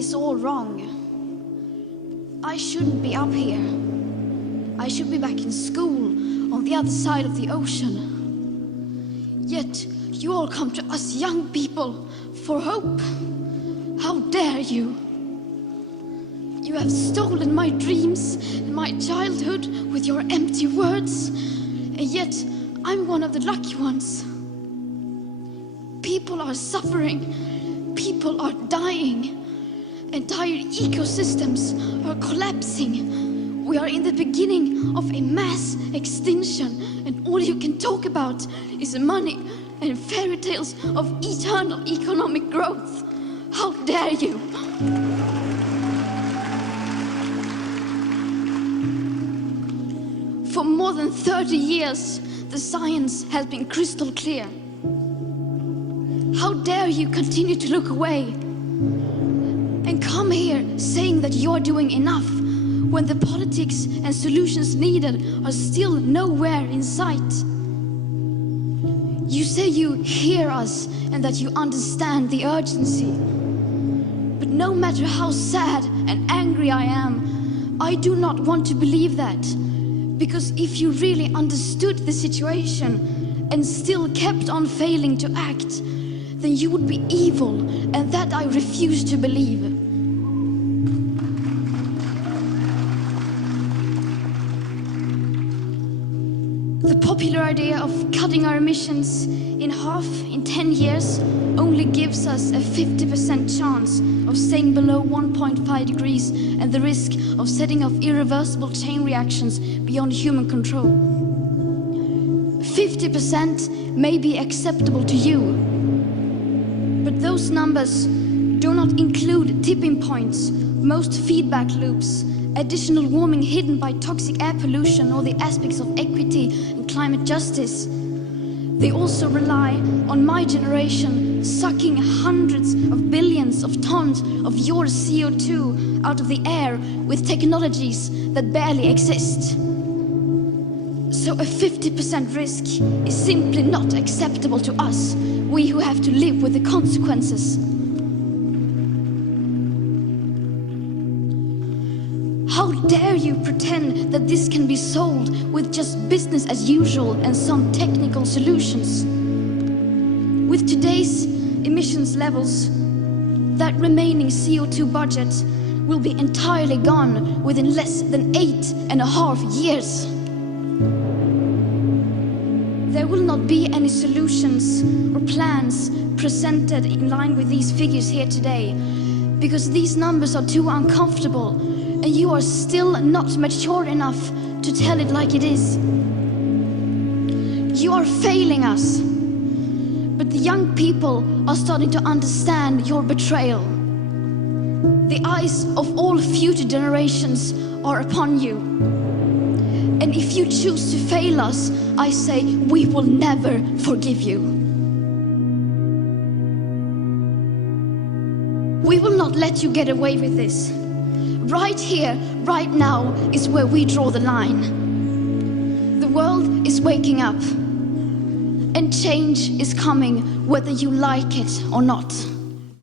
is all wrong. I shouldn't be up here. I should be back in school on the other side of the ocean. Yet you all come to us young people for hope. How dare you? You have stolen my dreams and my childhood with your empty words, and yet I'm one of the lucky ones. People are suffering, people are dying, entire ecosystems are collapsing. We are in the beginning of a mass extinction, and all you can talk about is money and fairy tales of eternal economic growth. How dare you? For more than 30 years, the science has been crystal clear. How dare you continue to look away and come here saying that you're doing enough when the politics and solutions needed are still nowhere in sight? You say you hear us and that you understand the urgency. But no matter how sad and angry I am, I do not want to believe that. Because if you really understood the situation and still kept on failing to act, then you would be evil, and that I refuse to believe. The popular idea of cutting our emissions in half in 10 years only gives us a 50% chance of staying below 1.5 degrees and the risk of setting off irreversible chain reactions beyond human control. 50% may be acceptable to you, but those numbers do not include tipping points, most feedback loops, additional warming hidden by toxic air pollution, or the aspects of equity and climate justice. They also rely on my generation sucking hundreds of billions of tons of your CO2 out of the air with technologies that barely exist. So a 50% risk is simply not acceptable to us, we who have to live with the consequences. How dare you pretend that this can be solved with just business as usual and some technical solutions? With today's emissions levels, that remaining CO2 budget will be entirely gone within less than 8.5 years. There will not be any solutions or plans presented in line with these figures here today, because these numbers are too uncomfortable, and you are still not mature enough to tell it like it is. You are failing us, but the young people are starting to understand your betrayal. The eyes of all future generations are upon you. And if you choose to fail us, I say we will never forgive you. We will not let you get away with this. Right here, right now, is where we draw the line. The world is waking up, and change is coming whether you like it or not.